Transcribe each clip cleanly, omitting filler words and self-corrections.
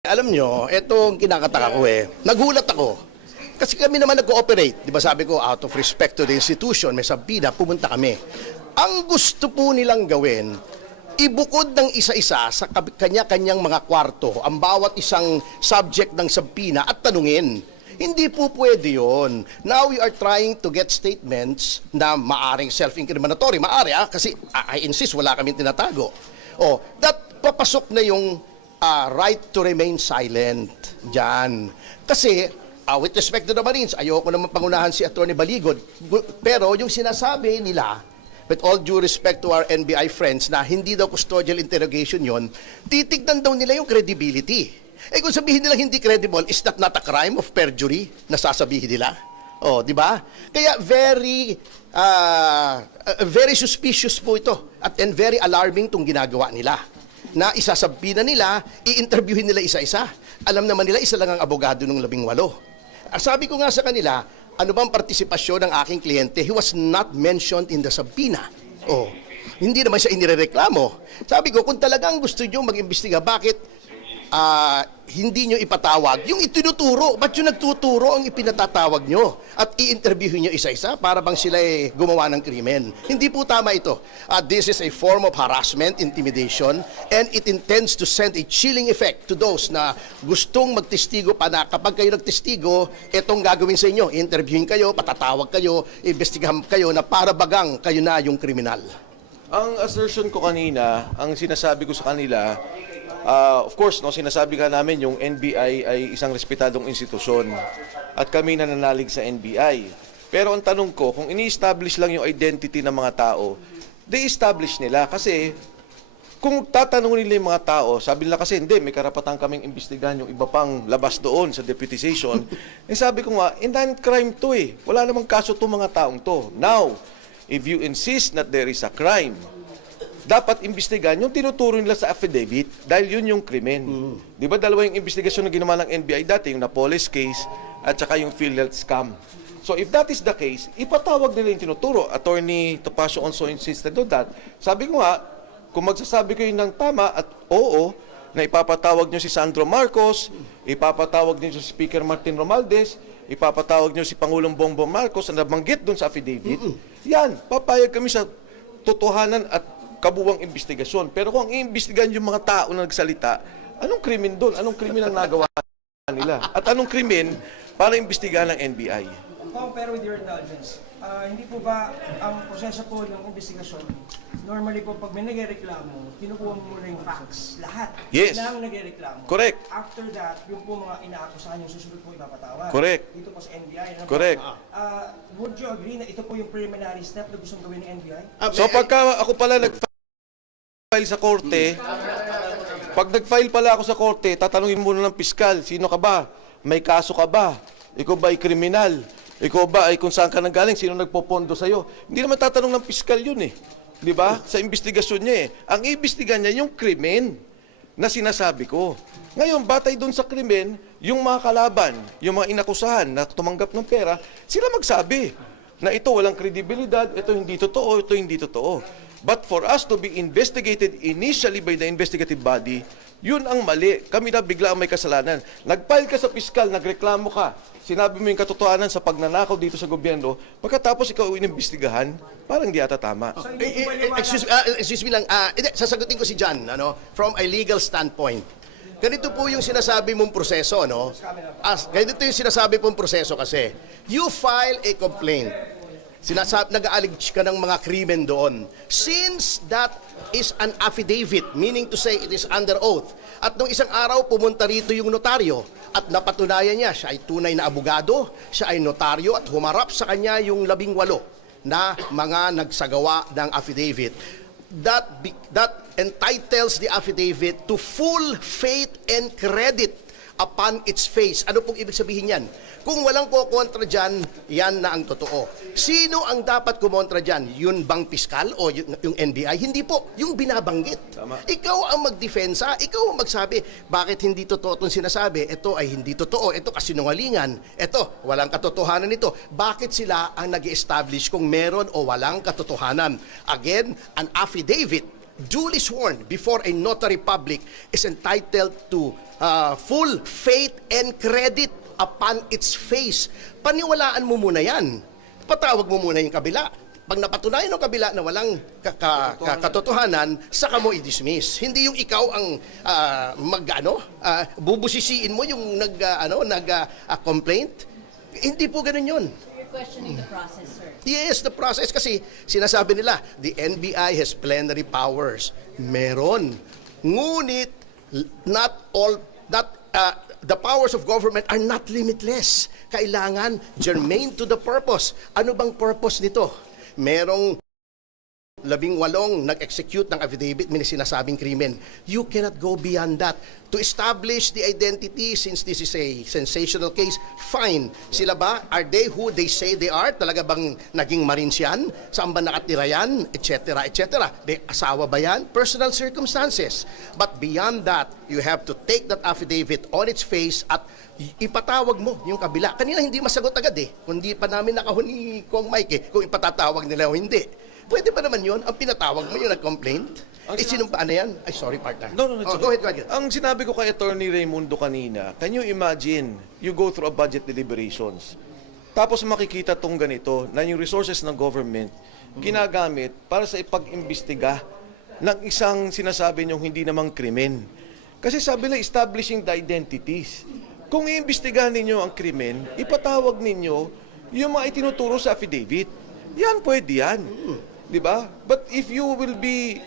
Alam nyo, itong kinakataka ko nagulat ako. Kasi kami naman nag-cooperate. Di ba sabi ko, out of respect to the institution, may sabina, pumunta kami. Ang gusto po nilang gawin, ibukod ng isa-isa sa kanya-kanyang mga kwarto, ang bawat isang subject ng sabina at tanungin. Hindi po pwede yun. Now we are trying to get statements na maaring self-incriminatory. Maari kasi I insist, wala kaming tinatago. That papasok na yung right to remain silent dyan. Kasi, with respect to the Marines, ayoko naman pangunahan si Atty. Baligod, pero yung sinasabi nila, with all due respect to our NBI friends, na hindi daw custodial interrogation yon, titignan daw nila yung credibility. Kung sabihin nila hindi credible, is that not a crime of perjury na sasabihin nila? Di ba? Kaya very suspicious po ito and very alarming itong ginagawa nila. Na isasabina nila, i-interviewin nila isa-isa. Alam naman nila, isa lang ang abogado ng 18. Sabi ko nga sa kanila, ano bang partisipasyon ng aking kliyente? He was not mentioned in the sabina. Hindi naman siya inirereklamo. Sabi ko, kung talagang gusto nyo mag-imbestiga, bakit hindi nyo ipatawag? Yung itinuturo, ba't yung nagtuturo ang ipinatatawag nyo? At i-interviewin nyo isa-isa para bang sila gumawa ng krimen? Hindi po tama ito. This is a form of harassment, intimidation, and it intends to send a chilling effect to those na gustong magtestigo pa na kapag kayo nagtestigo, itong gagawin sa inyo. Interviewin kayo, patatawag kayo, investigahan kayo na para bagang kayo na yung kriminal. Ang assertion ko kanina, ang sinasabi ko sa kanila, of course, sinasabi nga namin yung NBI ay isang respetadong institusyon at kami nananalig sa NBI. Pero ang tanong ko, kung ini-establish lang yung identity ng mga tao, de-establish nila kasi kung tatanungin nila yung mga tao, sabi nila kasi hindi, may karapatan kaming imbestigahan yung iba pang labas doon sa deputization. Sabi ko nga, indictment crime to Wala namang kaso itong mga taong to. Now, if you insist that there is a crime, dapat imbestigahan yung tinuturo nila sa affidavit dahil yun yung krimen. Di ba dalawa yung investigasyon na ginawa ng NBI dati, yung Napoles case at saka yung PhilHealth scam. So if that is the case, ipatawag nila yung tinuturo. Attorney Topacio also insisted on that. Sabi ko nga, kung magsasabi kayo ng tama at oo, na ipapatawag nyo si Sandro Marcos, ipapatawag nyo si Speaker Martin Romualdez, ipapatawag nyo si Pangulong Bongbong Marcos na nabanggit dun sa affidavit, yan, papayag kami sa totohanan at kabuwang investigasyon. Pero kung iimbestigahan yung mga tao na nagsalita, anong krimen doon? Anong krimen ang nagawa nila? At anong krimen para imbestigahan ng NBI? Pero with your indulgence, hindi po ba ang proseso po ng investigasyon, normally po pag may nagreklamo, kinukuha mo muna yung facts, lahat ng nagreklamo. Correct. After that, yung po mga inaakusahan yung susunod po ipapatawag. Correct. Dito po sa NBI. Correct. Would you agree na ito po yung preliminary step na gustong gawin ng NBI? So pagka ako pala nag-file sa korte, pag nag-file pala ako sa korte, tatanungin muna ng piskal, sino ka ba? May kaso ka ba? Ikaw ba ay kriminal? Ikaw ba ay kung saan ka nanggaling? Sino nagpopondo sa'yo? Hindi naman tatanong ng piskal yun Di ba? Sa investigasyon niya Ang iimbestigahan niya yung krimen na sinasabi ko. Ngayon, batay doon sa krimen, yung mga kalaban, yung mga inakusahan na tumanggap ng pera, sila magsabi na ito walang kredibilidad, ito hindi totoo, ito hindi totoo. But for us to be investigated initially by the investigative body, yun ang mali. Kami na bigla ang may kasalanan. Nag-file ka sa piskal, nagreklamo ka, sinabi mo yung katotohanan sa pagnanakaw dito sa gobyerno, pagkatapos ikaw inimbestigahan, parang hindi ata tama. Excuse me lang, sasagutin ko si John, from a legal standpoint. Ganito po yung sinasabi mong proseso, ganito yung sinasabi pong proseso kasi. You file a complaint. Nag-allege ka ng mga krimen doon. Since that is an affidavit, meaning to say it is under oath, at nung isang araw pumunta rito yung notaryo at napatunayan niya, siya ay tunay na abogado, siya ay notaryo at humarap sa kanya yung 18 na mga nagsagawa ng affidavit. That entitles the affidavit to full faith and credit upon its face. Ano pong ibig sabihin yan? Kung walang kukontra dyan, yan na ang totoo. Sino ang dapat kumontra dyan? Yun bang piskal o yung NBI? Hindi po. Yung binabanggit. Tama. Ikaw ang magdefensa, ikaw ang magsabi, bakit hindi totoo itong sinasabi? Ito ay hindi totoo, ito kasinungalingan, ito, walang katotohanan nito. Bakit sila ang nag-establish kung meron o walang katotohanan? Again, an affidavit duly sworn before a notary public is entitled to full faith and credit upon its face. Paniwalaan mo muna yan. Patawag mo muna yung kabila. Pag napatunayan ng kabila na walang katotohanan, saka mo i-dismiss. Hindi yung ikaw ang bubusisiin mo yung complaint. Hindi po ganun yun. You're questioning the process, sir. Yes, the process kasi sinasabi nila, the NBI has plenary powers. Meron. Ngunit the powers of government are not limitless. Kailangan germane to the purpose. Ano bang purpose nito? Merong 18 nag-execute ng affidavit, may sinasabing krimen. You cannot go beyond that. To establish the identity, since this is a sensational case, fine. Sila ba? Are they who they say they are? Talaga bang naging Marines yan? Saan ba nakatira yan? Etc. etc. May asawa ba yan? Personal circumstances. But beyond that, you have to take that affidavit on its face at ipatawag mo yung kabila. Kanina hindi masagot agad kundi pa namin nakahon ni Kong Mike kung ipatatawag nila o hindi. Pwede ba naman yun? Ang pinatawag mo yung nag-complaint? Sinumpaan na yan? Ay, sorry, partner. No, it's okay. Go ahead. Ang sinabi ko kay Attorney Raimundo kanina, can you imagine, you go through a budget deliberations, tapos makikita tong ganito, na yung resources ng government, ginagamit para sa ipag-imbestiga ng isang sinasabi niyong hindi namang krimen. Kasi sabi nila, establishing the identities. Kung iimbestigahan ninyo ang krimen, ipatawag ninyo yung mga itinuturo sa affidavit. Yan, pwede yan. Diba? But if you will be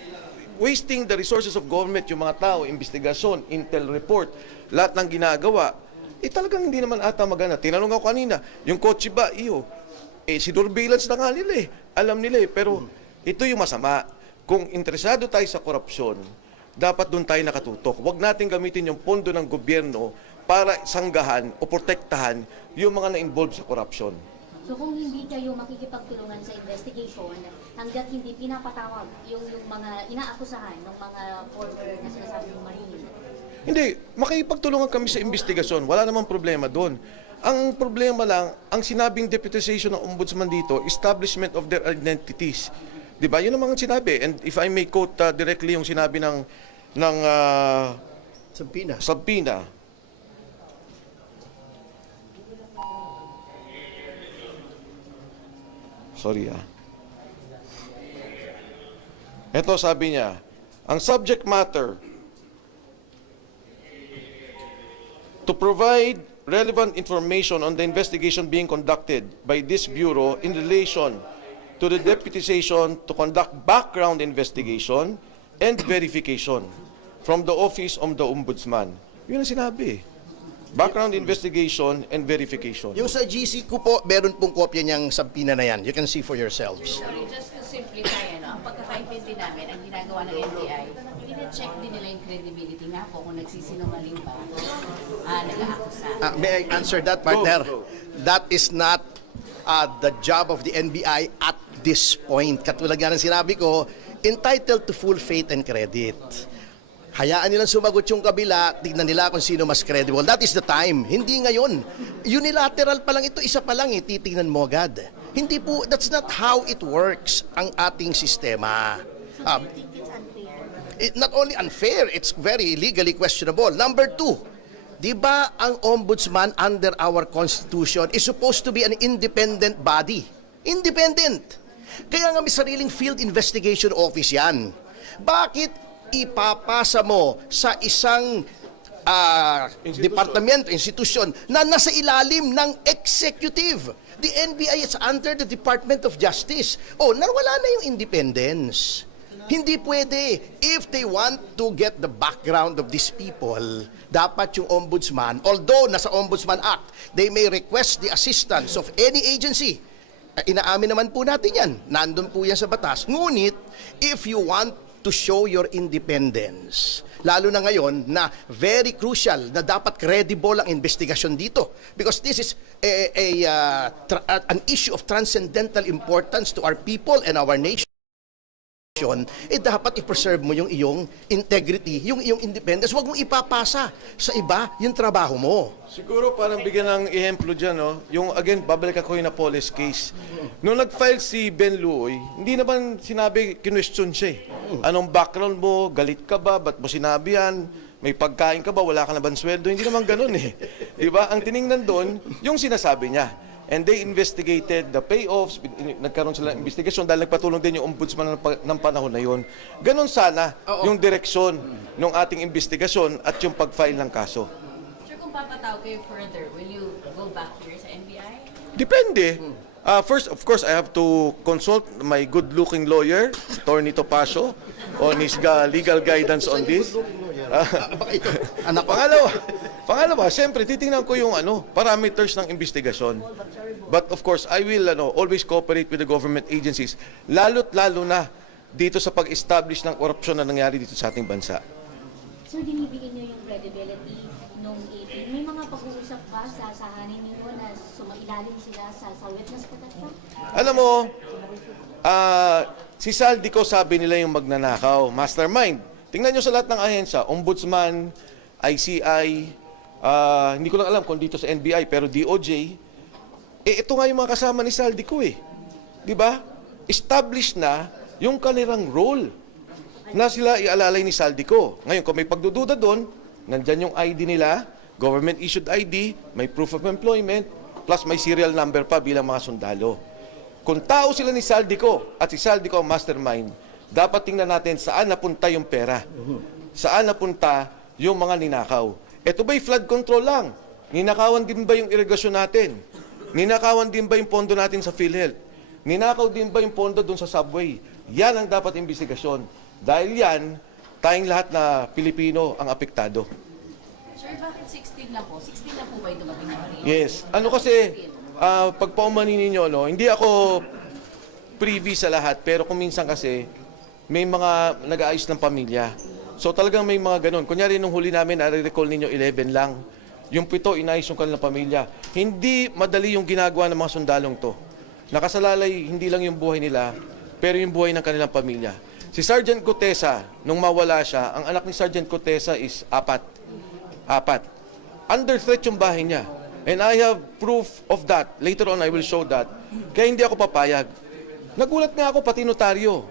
wasting the resources of government, yung mga tao, investigasyon, intel report, lahat ng ginagawa, talagang hindi naman ata magana. Tinanong ako kanina, yung kotse ba, sinurveillance na nga nila Alam nila pero ito yung masama. Kung interesado tayo sa korupsyon, dapat doon tayo nakatutok. Huwag natin gamitin yung pondo ng gobyerno para sanggahan o protektahan yung mga na-involve sa korupsyon. So kung hindi kayo makikipagtulungan sa investigation, hanggat hindi pinapatawag yung mga inaakusahan ng mga former na sinasabing Marine? Hindi, makikipagtulungan kami sa investigasyon. Wala namang problema doon. Ang problema lang, ang sinabing deputization ng ombudsman dito, establishment of their identities. Di ba? Yun ang mga sinabi. And if I may quote directly yung sinabi ng Sabina. Sorry Ito sabi niya, ang subject matter to provide relevant information on the investigation being conducted by this bureau in relation to the deputization to conduct background investigation and verification from the office of the ombudsman. Yun ang sinabi. Background investigation and verification. Yung sa GC ko po, meron pong kopya niyang sabina na yan. You can see for yourselves. Sorry, just to simplify, ang pagkakaintindi namin, ang ginagawa ng NBI, ina-check din nila yung credibility nga po kung nagsisinungaling ba, nag-aakusa. May I answer that, partner? Go. That is not the job of the NBI at this point. Katulad nga ng sinabi ko, entitled to full faith and credit. Hayaan nilang sumagot yung kabila, tignan nila kung sino mas credible. That is the time. Hindi ngayon. Unilateral pa lang ito, isa pa lang titignan mo agad. Hindi po, that's not how it works, ang ating sistema. So do you think it's unfair? Not only unfair, it's very legally questionable. Number 2, di ba ang ombudsman under our constitution is supposed to be an independent body? Independent. Kaya nga may sariling field investigation office yan. Bakit ipapasa mo sa isang departamento, institusyon na nasa ilalim ng executive? The NBI is under the Department of Justice. Nawala na yung independence. Hindi pwede. If they want to get the background of these people, dapat yung ombudsman, although nasa Ombudsman Act, they may request the assistance of any agency. Inaamin naman po natin yan. Nandun po yan sa batas. Ngunit, if you want to show your independence, lalo na ngayon na very crucial na dapat credible ang investigasyon dito, because this is an issue of transcendental importance to our people and our nation. investigation, dapat i-preserve mo yung iyong integrity, yung iyong independence. Huwag mong ipapasa sa iba yung trabaho mo. Siguro parang bigyan ng ehemplo dyan, no? Yung, again, babalik ako yung Napoles case. Nung nag-file si Ben Luoy, hindi naman sinabi, kinwestiyon siya eh. Anong background mo? Galit ka ba? Ba't mo sinabi yan? May pagkain ka ba? Wala ka na bang sweldo? Hindi naman ganun eh. Diba? Ang tiningnan doon, yung sinasabi niya. And they investigated the payoffs, nagkaroon sila ng investigation dahil nagpatulong din yung ombudsman ng panahon na yun. Ganon sana yung direksyon ng ating investigasyon at yung pag-file ng kaso. Sir, kung papatawag kayo further, will you go back here sa NBI? Depende. First, of course, I have to consult my good-looking lawyer, Attorney Topacio, on his legal guidance on this. Baka ito, anak ko. Pangalawa, siyempre, titingnan ko yung parameters ng investigasyon. But of course, I will always cooperate with the government agencies, lalo na dito sa pag-establish ng korupsyon na nangyari dito sa ating bansa. Sir, dinibigyan niyo yung credibility nung 18. May mga pag-uusap pa sa sahanin niyo na sumailalim sila sa witness protection? Alam mo, si Saldico sabi nila yung magnanakaw, mastermind. Tingnan nyo sa lahat ng ahensya, Ombudsman, ICI, hindi ko lang alam kung dito sa NBI, pero DOJ, ito nga yung mga kasama ni Saldico eh. Di ba? Established na yung kanilang role na sila ialalay ni Saldico. Ngayon, kung may pagdududa doon, nandyan yung ID nila, government-issued ID, may proof of employment, plus may serial number pa bilang mga sundalo. Kung tao sila ni Saldico at si Saldico ang mastermind, dapat tingnan natin saan napunta yung pera. Saan napunta yung mga ninakaw. Ito ba'y flood control lang? Ninakawan din ba yung irigasyon natin? Ninakawan din ba yung pondo natin sa PhilHealth? Ninakaw din ba yung pondo doon sa subway? Yan ang dapat investigasyon. Dahil yan, tayong lahat na Pilipino ang apektado. Sir, bakit 16 lang po? 16 lang po ba yung dumating na rin? Yes. Ano kasi, pagpaumanin ninyo, hindi ako privy sa lahat, pero kung minsan kasi, may mga nag-aayos ng pamilya. So talagang may mga ganun. Kunyari nung huli namin, nare-recall ninyo 11 lang. Yung 7, inayos yung kanilang pamilya. Hindi madali yung ginagawa ng mga sundalong to. Nakasalalay hindi lang yung buhay nila, pero yung buhay ng kanilang pamilya. Si Sergeant Cotesa, nung mawala siya, ang anak ni Sergeant Cotesa is 4. Under threat yung bahay niya. And I have proof of that. Later on, I will show that. Kaya hindi ako papayag. Nagulat nga ako, pati notaryo.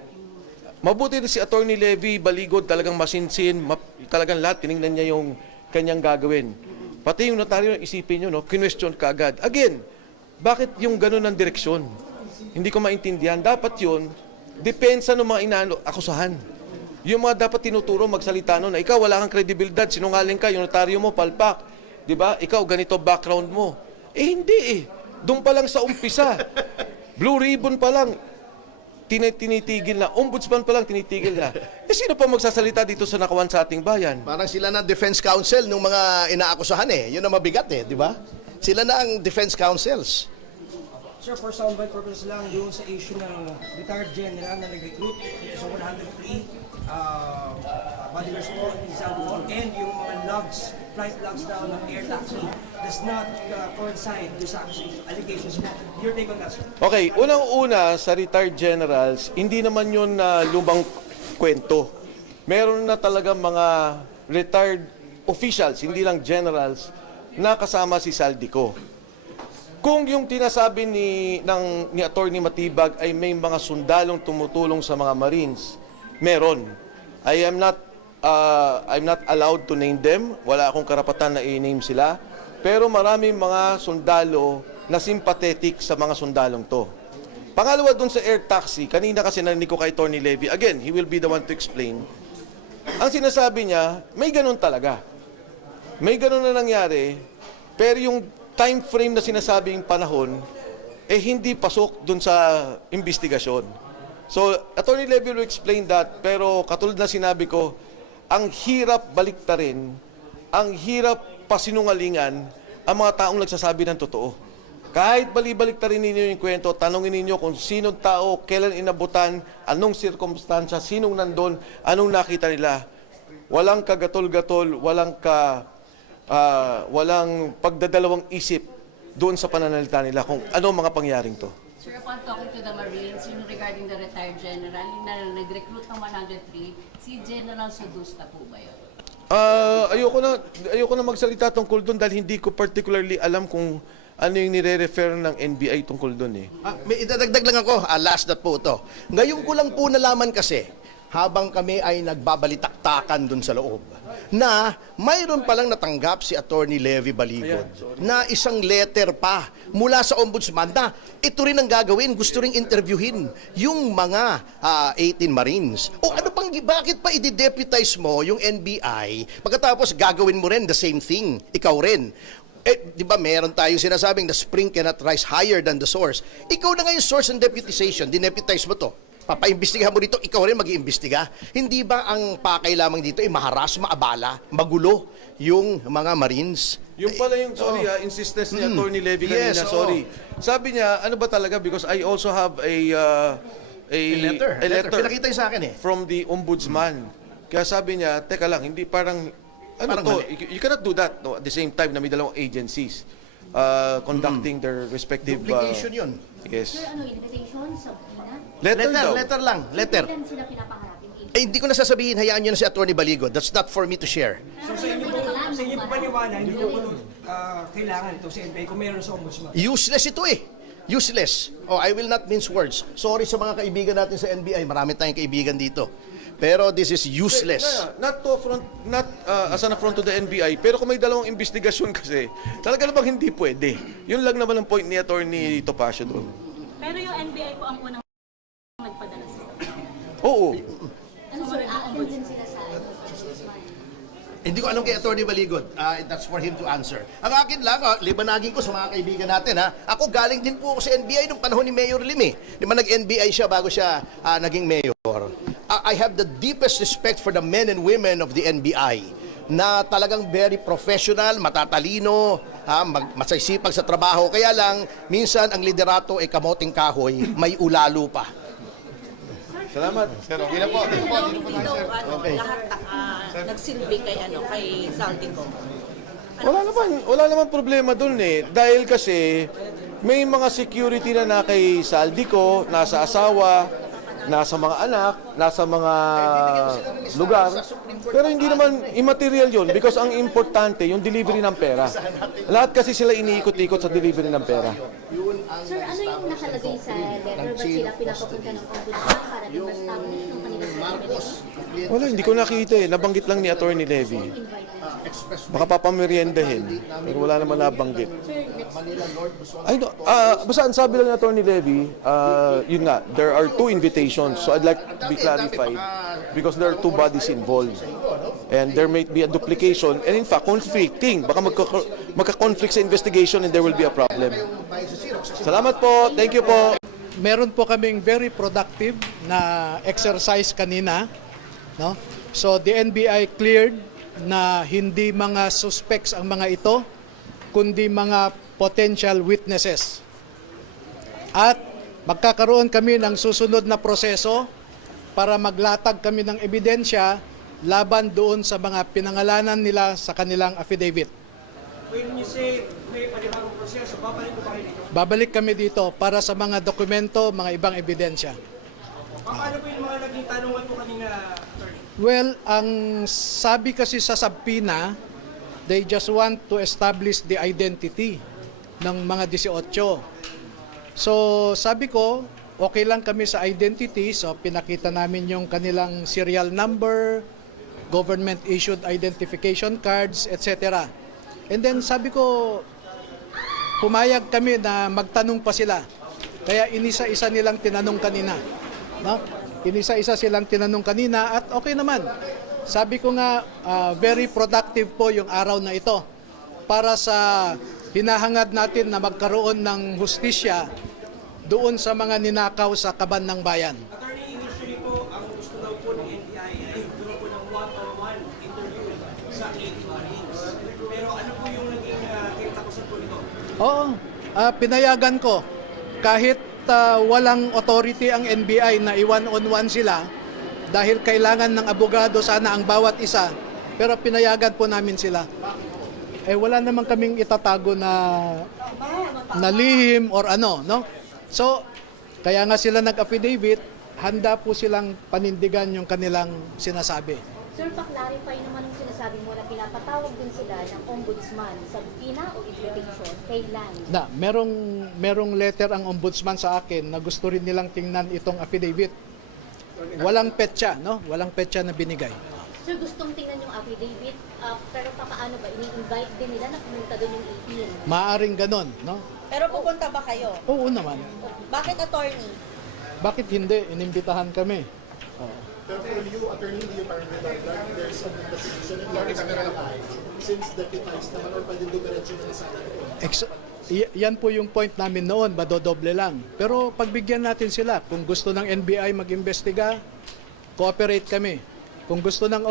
Mabuti na si Attorney Levy, baligod, talagang masinsin, talagang lahat, tinignan niya yung kanyang gagawin. Pati yung notaryo, isipin nyo, kinwestiyon ka agad. Again, bakit yung ganun ng direksyon? Hindi ko maintindihan. Dapat yun, depensa ng mga akusahan. Yung mga dapat tinuturo, magsalita nun, na ikaw wala kang kredibilidad, sinungaling ka, yung notaryo mo, palpak. Diba? Ikaw, ganito background mo. Hindi eh. Doon pa lang sa umpisa. Blue ribbon pa lang. Tinitigil na. Ombudsman pa lang tinitigil na. Sino pa magsasalita dito sa nakawan sa ating bayan? Parang sila na defense counsel ng mga inaakusahan eh. Yun ang mabigat eh, di ba? Sila na ang defense counsels. Sir, for soundbite purposes lang, yung sa issue ng retired general na nag-recruit dito sa 103 bodyguards po, and yung mga logs, flight logs daw ng air taxi does not coincide with sa allegations mo. Your take on that, sir? Okay, unang-una sa retired generals, hindi naman yun lumang kwento. Meron na talaga mga retired officials, hindi lang generals, na kasama si Saldico. Kung yung tinasabi ni Attorney Matibag ay may mga sundalong tumutulong sa mga Marines, meron. I'm not allowed to name them. Wala akong karapatan na i-name sila. Pero maraming mga sundalo na sympathetic sa mga sundalong to. Pangalawa dun sa air taxi, kanina kasi narinig ko kay Attorney Levy, again, he will be the one to explain. Ang sinasabi niya, may ganun talaga. May ganun na nangyari, pero yung time frame na sinasabing panahon, hindi pasok dun sa investigasyon. So, Attorney Levy will explain that, pero katulad na sinabi ko, ang hirap baliktarin, ang hirap pasinungalingan ang mga taong nagsasabi ng totoo. Kahit bali-baliktarin ninyo yung kwento, tanongin ninyo kung sinong tao, kailan inabutan, anong sirkumstansya, sinong nandun, anong nakita nila. Walang kagatol-gatol, walang pagdadalawang isip doon sa pananalita nila kung ano mga pangyaring to. Sir, upon talking to the Marines, yung regarding the retired general, yung na nag-recruit ng 103, si General Sudusta po ba yun? Ayoko na magsalita tungkol doon dahil hindi ko particularly alam kung ano yung nire-refer ng NBI tungkol doon eh. May idadagdag lang ako, last na po ito. Ngayon ko lang po nalaman kasi, habang kami ay nagbabalitaktakan dun sa loob, na mayroon palang natanggap si Attorney Levy Baligod na isang letter pa mula sa ombudsman na ito rin ang gagawin, gusto ring interviewin yung mga 18 Marines. O ano pang, bakit pa i-deputize mo yung NBI pagkatapos gagawin mo rin the same thing, ikaw rin? Di ba meron tayong sinasabing the spring cannot rise higher than the source. Ikaw na nga yung source ng deputization, dineputize mo to. Papaimbestigahan mo dito, ikaw rin mag-iimbestiga. Hindi ba ang pakay lamang dito ay maharas, maabala, magulo yung mga Marines? Yung pala yung, insistence ni Attorney Levy kanina, Yes, sorry. Sabi niya, ano ba talaga, because I also have a Letter. Pinakita yung sa akin eh. from the ombudsman. Kaya sabi niya, teka lang, hindi parang, Parang to, mali. you cannot do that no, at the same time na may dalawang agencies conducting their respective... Duplication yun. Yes. Sir, ano, invitation, subpoena? Letter daw. Letter lang, letter. Kailan sila pinapaharap yung agency? Hindi ko na sasabihin, hayaan nyo na si Attorney Baligod. That's not for me to share. So sa inyo po paniwala, hindi nyo po kailangan ito sa NBI kung meron sa ombudsman. Useless ito eh. Useless. I will not mince words. Sorry sa mga kaibigan natin sa NBI. Marami tayong kaibigan dito. Pero this is useless. Not as an affront to the NBI, pero kung may dalawang investigasyon kasi, talaga namang hindi pwede. Yun lang naman ang point ni Attorney Topacio doon. Pero yung NBI po ang unang nagpadala sa Oo. Ano, sir, aatin din sila sa ombudsman? Hindi ko alam kay Attorney Baligod. That's for him to answer. Ang akin lang, libanagin ko sa mga kaibigan natin. Ako galing din po ako sa NBI nung panahon ni Mayor Lim eh. Di ba nag-NBI siya bago siya naging mayor? I have the deepest respect for the men and women of the NBI na talagang very professional, matatalino, masaysipag sa trabaho. Kaya lang, minsan ang liderato ay kamoting kahoy, may ulalo pa. Salamat. lahat nagsilbi kay Saldico. Wala naman problema doon eh. Dahil kasi may mga security na kay Saldico, nasa asawa, nasa mga anak, nasa mga lugar. Pero hindi naman immaterial yun because ang importante yung delivery ng pera. Lahat kasi sila iniikot-ikot sa delivery ng pera. Sir, ano yung nakalagay sa letter? Ba't sila pinapapunta ng ombudsman para i-establish yung kanilang recommendation? Wala, hindi ko nakita eh. Nabanggit lang ni Attorney Levy. Baka papameriendahin. Pero wala naman nabanggit. Sir, next I know, basta ang sabi lang ni Attorney Levy, yun nga, there are two invitations. So I'd like to be clarified because there are two bodies involved. And there may be a duplication and in fact, conflicting. Baka magka-conflict sa investigation and there will be a problem. Salamat po. Thank you po. Meron po kaming very productive na exercise kanina, no? So the NBI cleared na hindi mga suspects ang mga ito, kundi mga potential witnesses. At magkakaroon kami ng susunod na proseso para maglatag kami ng ebidensya laban doon sa mga pinangalanan nila sa kanilang affidavit. When you say may panibagong proseso, babalik ko pa rin ito. Babalik kami dito para sa mga dokumento, mga ibang ebidensya. Paano po yung mga naging tanungan po kanina, attorney? Well, ang sabi kasi sa subpoena, they just want to establish the identity ng mga 18. So, sabi ko, okay lang kami sa identity. So, pinakita namin yung kanilang serial number, government-issued identification cards, etc. And then, sabi ko, pumayag kami na magtanong pa sila. Kaya inisa-isa nilang tinanong kanina. No? Inisa-isa silang tinanong kanina at okay naman. Sabi ko nga, very productive po yung araw na ito para sa hinahangad natin na magkaroon ng hustisya doon sa mga ninakaw sa kaban ng bayan. Attorney, initially po, ang gusto daw po ng NBI ay gusto po ng one-on-one interview sa 80 Marines. Pero ano po yung naging tinatapusan po nito? Oo, pinayagan ko. Kahit walang authority ang NBI na i-one-on-one sila, dahil kailangan ng abogado sana ang bawat isa, pero pinayagan po namin sila. Wala naman kaming itatago na lihim or ano, no? So, kaya nga sila nag-affidavit, handa po silang panindigan yung kanilang sinasabi. Sir, pa-clarify naman ang sinasabi mo na pinapatawag din sila ng ombudsman sa PINA o invitation. Kailan? Na, merong letter ang ombudsman sa akin na gusto rin nilang tingnan itong affidavit. Walang petsa, no? Walang petsa na binigay. Sir, gustong tingnan yung affidavit, pero paano ba? Ini-invite din nila na pumunta doon yung 18? Maaring ganon, no? Pero pupunta ba kayo? Oo naman. Bakit attorney? Bakit hindi? Inimbitahan kami. Pero for you, attorney, do you currently that there's an investigation in PI since deputized naman or pwede dumiretso na sana ito? Yan po yung point namin noon, madodoble lang. Pero pagbigyan natin sila, kung gusto ng NBI mag-imbestiga, cooperate kami. Kung gusto ng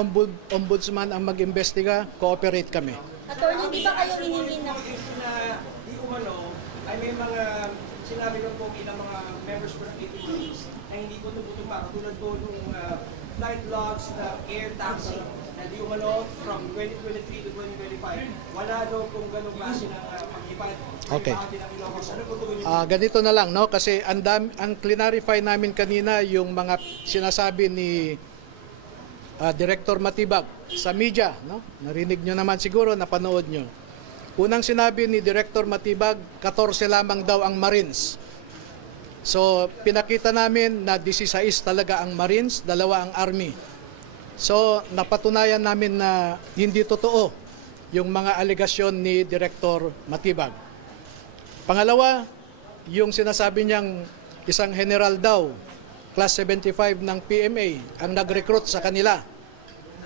ombudsman ang mag-imbestiga, cooperate kami. Attorney, di ba kayo hinihingi ng... Na di umano ay may mga sinabi ng po ilang mga members po ng APPs na hindi po tumutugma. Tulad po nung flight logs na air taxi na di umano from 2023 to 2025. Wala daw kung ganong klase ng pag-ipad. Okay. Ng Ilocos. Ano po tuloy niyo? Ganito na lang, no? Kasi ang clarify namin kanina yung mga sinasabi ni Director Matibag sa media, no? Narinig nyo naman siguro, napanood nyo. Unang sinabi ni Director Matibag, 14 lamang daw ang Marines. So, pinakita namin na 16 talaga ang Marines, 2 ang Army. So, napatunayan namin na hindi totoo yung mga alegasyon ni Director Matibag. Pangalawa, yung sinasabi niyang isang general daw, class 75 ng PMA, ang nag-recruit sa kanila.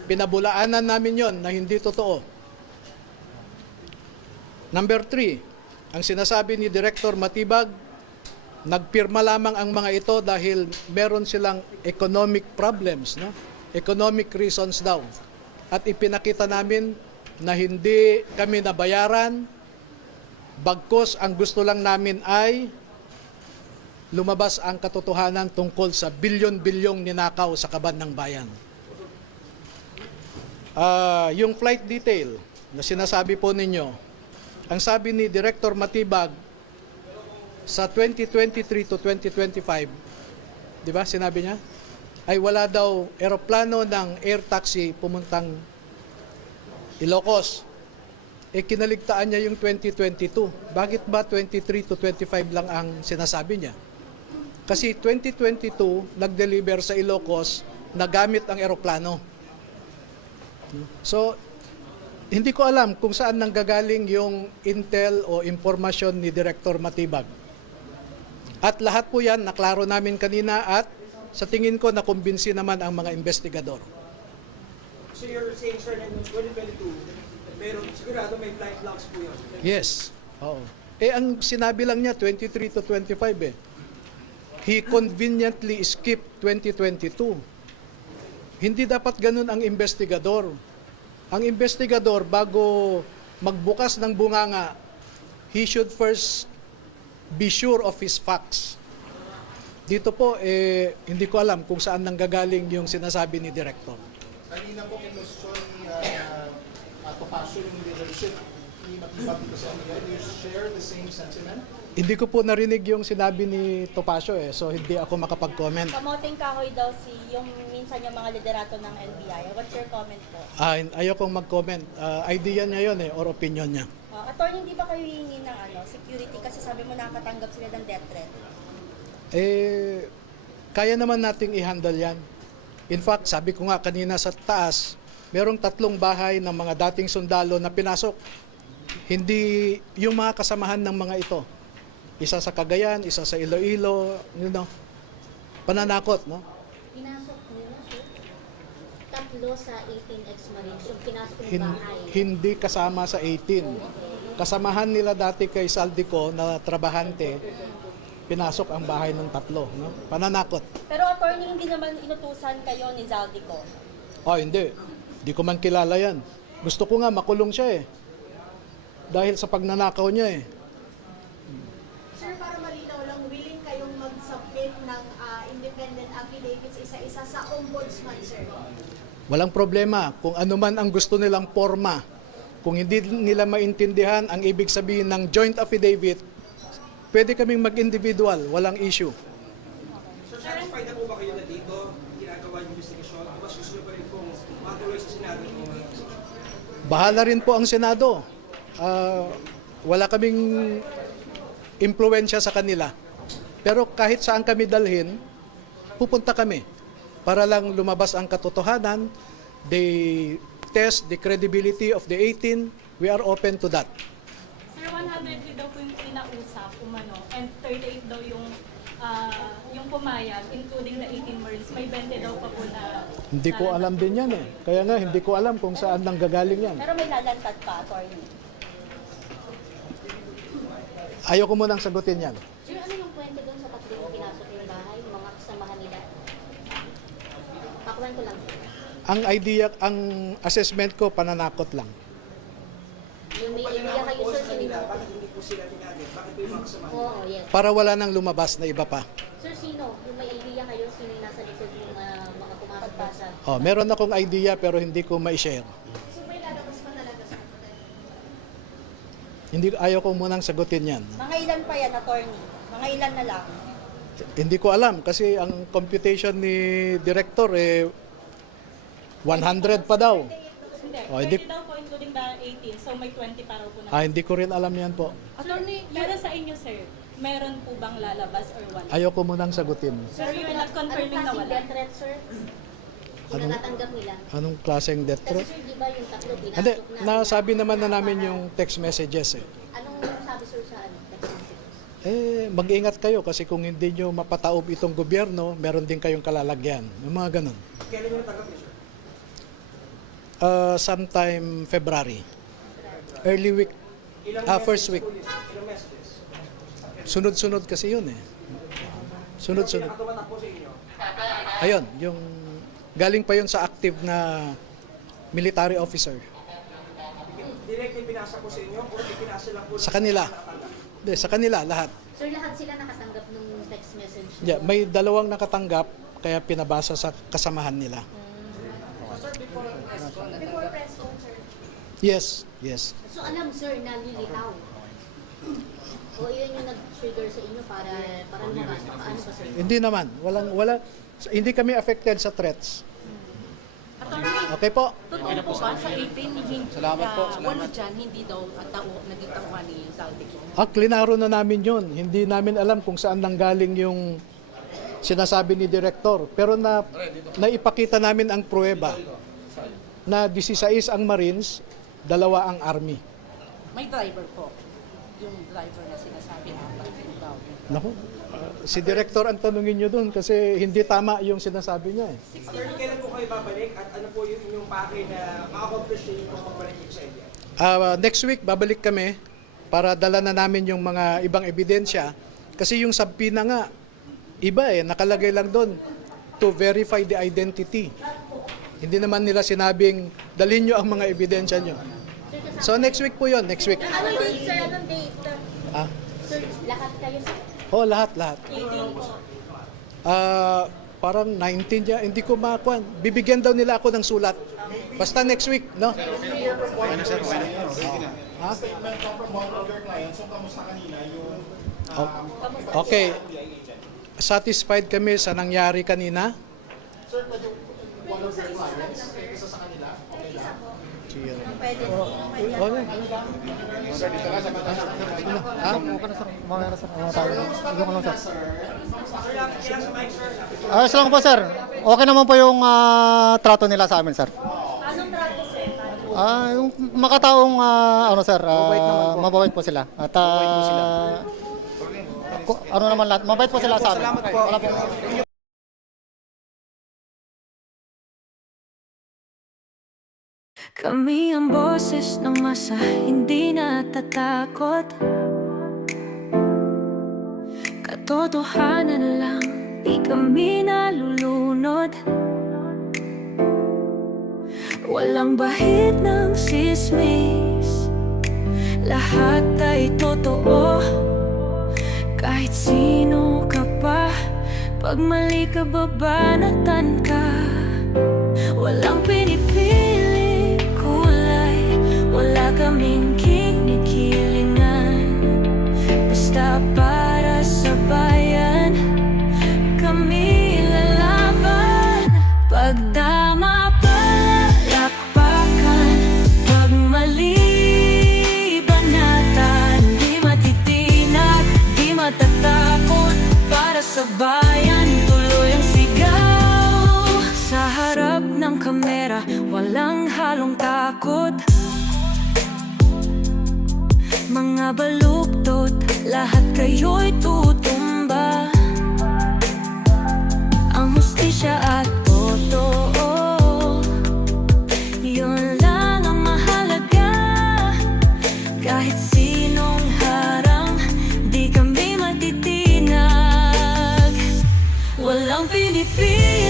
Pinabulaanan namin yon na hindi totoo. Number 3, ang sinasabi ni Director Matibag, nagpirma lamang ang mga ito dahil meron silang economic problems, no? Economic reasons daw. At ipinakita namin na hindi kami nabayaran, bagkus ang gusto lang namin ay lumabas ang katotohanan tungkol sa bilyon-bilyong ninakaw sa kaban ng bayan. Yung flight detail na sinasabi po ninyo, ang sabi ni Director Matibag, sa 2023 to 2025, di ba sinabi niya, ay wala daw eroplano ng air taxi pumuntang Ilocos. Kinaligtaan niya yung 2022. Bakit ba 23 to 25 lang ang sinasabi niya? Kasi 2022, nag-deliver sa Ilocos na gamit ang eroplano. So, hindi ko alam kung saan nanggagaling yung intel o impormasyon ni Director Matibag. At lahat po yan, naklaro namin kanina at sa tingin ko, nakumbinsi naman ang mga investigador. So you're saying, sir, na 2022, pero sigurado may flight logs po yun? Yes. Oo. Ang sinabi lang niya, 23 to 25 eh. He conveniently skipped 2022. Hindi dapat ganun ang investigador. Ang investigador, bago magbukas ng bunganga, he should first be sure of his facts. Dito po, hindi ko alam kung saan nanggagaling yung sinasabi ni Director. Kanina po kinusyon ni Topacio yung leadership ni Matibag dito sa NBI. Do you share the same sentiment? Hindi ko po narinig yung sinabi ni Topacio so hindi ako makapag-comment. Kamoting kahoy daw yung minsan yung mga liderato ng NBI. What's your comment po? Ayaw kong mag-comment. Idea niya yun or opinion niya. Attorney, hindi ba kayo hihingi ng security kasi sabi mo nakatanggap sila ng death threat? Kaya naman nating i-handle yan. In fact, sabi ko nga kanina sa taas, merong 3 bahay ng mga dating sundalo na pinasok. Hindi yung mga kasamahan ng mga ito. Isa sa Cagayan, isa sa Iloilo, pananakot, no? Pinasok nila, sir? 3 sa 18 ex-Marines, yung pinasok ng bahay. Hindi kasama sa 18. Kasamahan nila dati kay Saldico na trabahante, pinasok ang bahay ng 3, no? Pananakot. Pero attorney, hindi naman inutusan kayo ni Zaldico. Hindi. Hindi ko man kilala yan. Gusto ko nga makulong siya dahil sa pagnanakaw niya Sir, para malinaw lang, willing kayong mag-submit ng independent affidavits isa-isa sa ombudsman, sir? Walang problema kung ano man ang gusto nilang forma. Kung hindi nila maintindihan ang ibig sabihin ng joint affidavit, pwede kaming mag-individual, walang issue. Sir, satisfied na po ba kayo na dito ginagawa yung investigasyon? O mas gusto nyo pa rin pong matuloy sa Senado yung mga Bahala rin po ang Senado. Wala kaming impluensya sa kanila. Pero kahit saan kami dalhin, pupunta kami para lang lumabas ang katotohanan. They test the credibility of the 18. We are open to that. Sir, 100 daw po yung pinausap, umano, and 38 daw yung pumayag, including the 18 Marines. May 20 daw pa po na... Hindi ko alam din yan eh. Kaya nga, hindi ko alam kung saan nanggagaling yan. Pero may lalantad pa, attorney. Ayoko munang sagutin yan. Sir, ano yung kwento doon sa tatlo yung pinasok yung bahay, yung mga kasamahan nila? Pakwento lang. Ang idea, ang assessment ko, pananakot lang. Yung may idea kayo, sir, sino? bakit hindi po sila tinagin? Bakit po yung mga kasama? Oo, yes. Para wala nang lumabas na iba pa. Sir, sino? Yung may idea kayo, sino yung nasa likod yung mga pumasok pa sa... Oh, meron akong idea pero hindi ko ma-share. So may lalabas pa talaga sa Hindi, ayaw ko munang sagutin yan. Mga ilan pa yan, attorney? Mga ilan na lang? Hindi ko alam kasi ang computation ni director 100 pa daw. Hindi, Oh, 20 hindi- daw po including the 18, so may 20 pa raw po na. Hindi ko rin alam yan po. Attorney, pero sa inyo, sir, meron po bang lalabas or wala? Ayaw ko munang sagutin. Sir, you're not confirming na Anong wala? klaseng death threat, sir? Yung natatanggap nila? Anong klaseng death Kasi threat? sir, di ba yung tatlo pinasok Hindi, na? nasabi naman na namin yung text messages eh. Anong sabi, sir, sa ano? Mag-ingat kayo kasi kung hindi nyo mapataob itong gobyerno, meron din kayong kalalagyan. Yung mga ganun. Kailan nyo natanggap yun, sir? Sometime February. Early week. First week. Ilang messages? Sunod-sunod kasi yun eh. Sunod-sunod. Nakatumatak po sa inyo. Ayun, yung galing pa yun sa active na military officer. Directly pinasa po sa inyo o ipinasa lang po Sa kanila. Hindi, sa kanila lahat. Sir, lahat sila nakatanggap ng text message. Yeah, may dalawang nakatanggap kaya pinabasa sa kasamahan nila. before press con, sir. Yes, yes. So alam, sir, na lilitaw. O yun yung nag-trigger sa inyo para lumabas. Paano ba, sir? Hindi naman, hindi kami affected sa threats. Okay po. Totoo po ba sa 18, hindi, walo dyan, hindi daw naging tauhan ni Saldi? Klinaro na namin yun. Hindi namin alam kung saan nanggaling yung sinasabi ni Direktor. Pero naipakita namin ang pruweba na 16 ang Marines, 2 ang Army. May driver po. Yung driver na sinasabi na daw. Naku, si Direktor ang tanungin nyo dun kasi hindi tama yung sinasabi niya eh. Attorney, kailan po kayo babalik at ano po yung inyong pake na ma-accomplish yung pagbalik sa inyo? Next week, babalik kami para dala na namin yung mga ibang ebidensya. Kasi yung subpoena nga, iba eh, nakalagay lang doon to verify the identity. Hindi naman nila sinabing dalhin nyo ang mga ebidensya nyo. So next week po yun, next week. Anong date, sir? Anong date? Ah, Sir, lahat kayo, sir. lahat. Parang 19 niya, hindi ko makuha. Bibigyan daw nila ako ng sulat. Basta next week, no? Statement from one of your clients, so kamusta kanina yung Okay. Satisfied kami sa nangyari kanina. sir, pwede one of your clients, isa sa kanila, okay lang? Pwede. Ayos lang po, sir. Okay naman po yung trato nila sa amin, sir. Anong trato, sir? Yung makataong sir, mabait po sila. At ano naman lahat, mabait po sila sa amin. Wala po. Kami ang boses ng masa, hindi natatakot. Katotohanan lang, di kami nalulunod. Walang bahid ng sismis, lahat ay totoo. Kahit sino ka pa, pag mali ka babanatan ka. Walang pinipili kulay, wala kaming kinikilingan. Basta pa mga baluktot, lahat kayo'y tutumba. Ang hustisya at totoo, yun lang ang mahalaga. Kahit sinong harang, di kami matitinag. Walang Pilipino